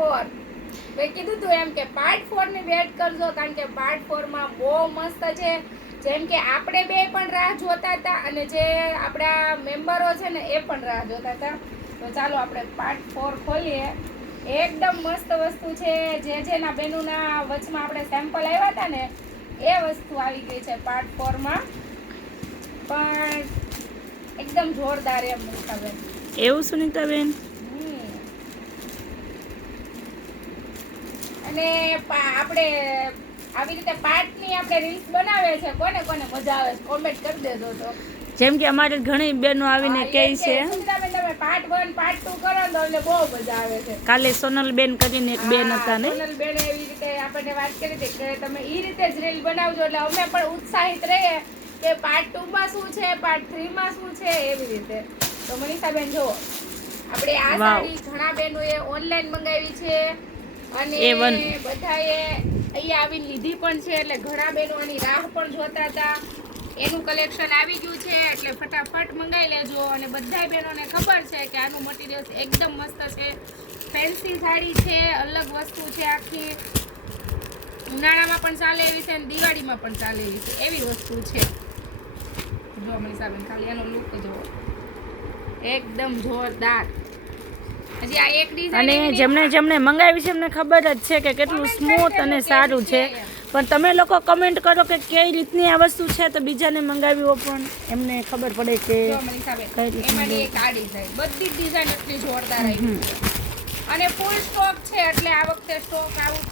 4 મેં કીધું તું એમ કે પાર્ટ 4 ની વેટ કરજો, કારણ કે પાર્ટ 4 માં બહુ મસ્ત છે. જેમ કે આપણે બે પણ રાહ જોતા હતા અને જે આપણા મેમ્બરો છે ને એ પણ રાહ જોતા હતા. તો ચાલો આપણે પાર્ટ 4 ખોલીએ. એકદમ મસ્ત વસ્તુ છે. જેના બેનુના વચમાં આપણે સેમ્પલ આવ્યા હતા ને એ વસ્તુ આવી ગઈ છે પાર્ટ 4 માં. પણ એકદમ જોરદાર એમ મુકાબેન. એવું સુનીતાબેન? અને આપણે આવી રીતે પાર્ટની આપણે રીલ્સ બનાવે છે. કોને કોને મજા આવે છે કોમેન્ટ કરી દેજો. તો જેમ કે અમારે ઘણી બહેનો આવીને કહે છે તમે પાર્ટ 1 પાર્ટ 2 કરો તો એટલે બહુ મજા આવે છે. કાલે સોનલબેન કરીને એક બેન હતા ને, સોનલબેન એવી રીતે આપણને વાત કરી હતી કે તમે ઈ રીતે જ રીલ બનાવજો એટલે અમે પણ ઉત્સાહિત રહીએ કે પાર્ટ 2 માં શું છે, પાર્ટ 3 માં શું છે, એવી રીતે. તો મનીષાબેન જો આપણે આ સાડી ઘણા બહેનોએ ઓનલાઈન મંગાવી છે અને બધાએ અહીંયા આવીને લીધી પણ છે. એટલે ઘણા બહેનો આની રાહ પણ જોતા હતા. એનું કલેક્શન આવી ગયું છે એટલે ફટાફટ મંગાવી લેજો. અને બધા બહેનોને ખબર છે કે આનું મટીરિયલ એકદમ મસ્ત છે. ફેન્સી સાડી છે, અલગ વસ્તુ છે. આખી ઉનાળામાં પણ ચાલે એવી છે અને દિવાળીમાં પણ ચાલે એવી છે, એવી વસ્તુ છે. જો મનીષાબેન ખાલી એનો લુક જો એકદમ જોરદાર. હજી આ એક ડિઝાઇન અને જેમને મંગાવી છે એમને ખબર જ છે કે કેટલું સ્મૂથ અને સારું છે. પણ તમે લોકો કમેન્ટ કરો કે કઈ રીતની આ વસ્તુ છે તો બીજાને મંગાવ્યો પણ એમને ખબર પડે કે કઈ રીતની. એક આ ડિઝાઇન, બધી ડિઝાઇન એટલી જોરદાર આવી છે અને ફૂલ સ્ટોક છે. એટલે આ વખતે સ્ટોક આવું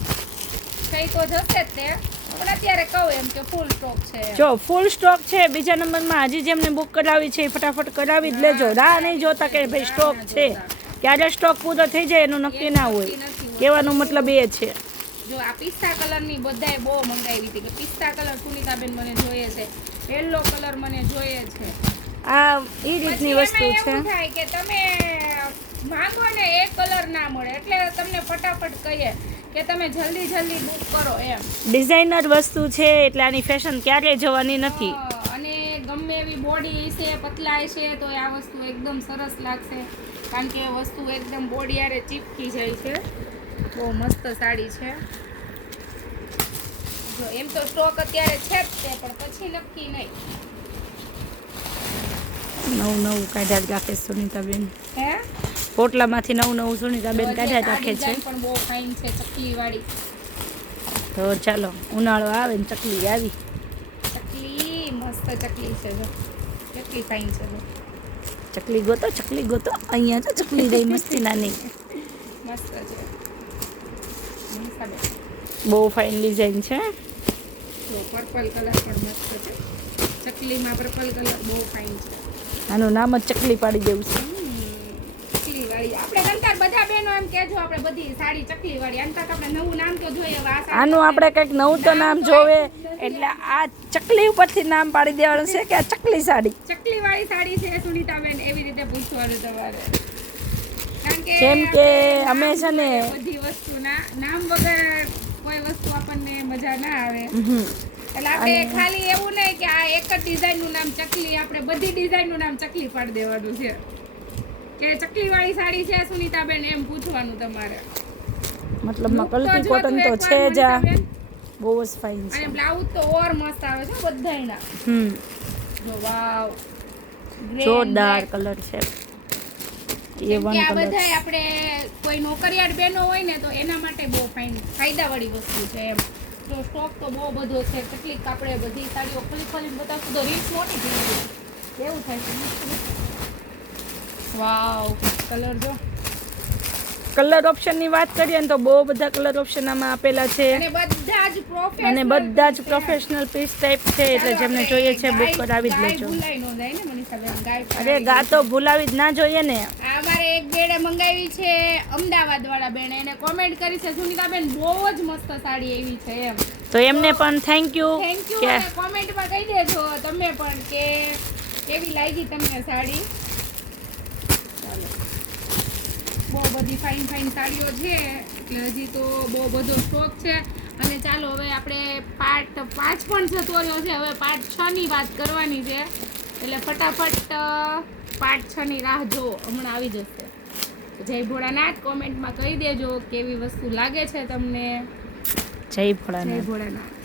થઈ તો જશે જ તે, પણ અત્યારે કહું એમ કે ફૂલ સ્ટોક છે. જો ફૂલ સ્ટોક છે. બીજા નંબરમાં હજી જેમને બુક કરાવી છે ફટાફટ કરાવી જ લેજો. રાહ નહીં જોતા કે ભાઈ સ્ટોક છે, ક્યારે સ્ટોક પૂરો થઈ જાય એનું નક્કી ના હોય. કહેવાનો મતલબ એ છે. જો આ પિસ્તા કલરની બધાએ બહુ મંગાવી હતી કે પિસ્તા કલર સુનીતાબેન મને જોઈએ છે, યલો કલર મને જોઈએ છે. આ એ રીતની વસ્તુ છે. એવું થાય કે તમે માંગો ને એ કલર ના મળે એટલે તમને ફટાફટ કહીએ કે તમે જલ્દી બુક કરો એમ. ડિઝાઇનર વસ્તુ છે એટલે આની ફેશન ક્યારેય જવાની નથી. અને ગમે એવી બોડી છે, પતલા છે તો આ વસ્તુ એકદમ સરસ લાગશે, કારણ કે વસ્તુ એકદમ બોડી આરે ચીપકી જાય છે. બહુ મસ્ત સાડી છે. જો એમ તો સ્ટોક અત્યારે છે જ તે, પણ પછી નક્કી નહીં. નવું કાઢ્યા જ રાખે સુનીતાબેન. હે પોટલામાંથી નવું સુનીતાબેન કાઢ્યા જ રાખે છે. પણ બહુ ફાઇન છે, ચકલી વાળી. તો ચાલો ઉનાળો આવે ને ચકલી આવી. ચકલી મસ્ત ચકલી છે જો, કેટલી ફાઇન છે જો. ચકલી ગોતો અહીંયા તો ચકલી રહી મસ્તી નાની. મસ્ત છે. બહુ ફાઇન ડિઝાઇન છે. પર્પલ કલર પણ મસ્ત છે. ચકલીમાં પર્પલ કલર બહુ ફાઇન છે. આનું નામ જ ચકલી પાડી દેવું છે. ચકલી વાળી. આપણે ગંતાર બધા બહેનો એમ કહેજો આપણે બધી સાડી ચકલી વાળી. અંતર આપણે નવું નામ તો જોઈએ. આનું આપણે કંઈક નવું તો નામ જોવે એટલે આ ચકલી ઉપરથી નામ પાડી દેવાનું છે કે આ ચકલી સાડી. ચકલી વાળી સાડી છે સુનીતાબેન, એવી રીતે પૂછવાનું તમારે. કારણ કે જેમ કે અમે છે ને બધી વસ્તુના નામ વગર કોઈ વસ્તુ આપણને મજા ના આવે. એટલે આપણે ખાલી એવું નહીં કે આ એક જ ડિઝાઇનનું નામ ચકલી, આપણે બધી ડિઝાઇનનું નામ ચકલી પાડી દેવાનું છે કે ચકલી વાળી સાડી છે સુનીતાબેન એમ પૂછવાનું તમારે. મતલબમાં કલકી કોટન તો છે જ. આ બહુ જ ફાઇન છે. અને બ્લાઉઝ તો ઓર મસ્ત આવે છે બધાયના. જો વાવ, જોરદાર કલર છે. એ વન કલર. આ બધાય આપણે કોઈ નોકરિયાત બહેનો હોય ને તો એના માટે બહુ ફાયદાવાળી વસ્તુ છે એમ. જો સ્ટોક તો બહુ બધો છે. કેટલીક આપણે બધી સાડીઓ ખોલીને બતાવશું તો રીલ્સ મોટી થઈ ગઈ એવું થાય છે. વાવ, કલર જો. કલર ઓપ્શનની વાત કરીએ ને તો બહુ બધા કલર ઓપ્શન આમાં આપેલા છે અને બધા જ પ્રોફેશનલ પીસ ટાઈપ છે. એટલે જેમને જોઈએ છે બુક કરાવી જ લેજો. અરે ગા તો ભૂલાવી જ ના જોઈએ ને. અમારે એક બેને મંગાવી છે અમદાવાદ વાળા બેને, એને કોમેન્ટ કરી છે સુનીતાબેન બહુ જ મસ્ત સાડી એવી છે એમ. તો એમને પણ થેન્ક યુ. કે કોમેન્ટમાં કહી દેજો તમે પણ કે કેવી લાગી તમને સાડી. બહુ બધી ફાઇન સાડીઓ છે એટલે હજી તો બહુ બધો સ્ટોક છે. અને ચાલો હવે આપણે પાર્ટ 5 પણ જતો રહ્યો છે, હવે પાર્ટ 6 ની વાત કરવાની છે. એટલે ફટાફટ પાર્ટ 6 ની રાહ જો, હમણાં આવી જશે. જય ભોળાનાથ કોમેન્ટમાં કહી દેજો કેવી વસ્તુ લાગે છે તમને. જય ભોળાનાથ. જય ભોળાનાથ.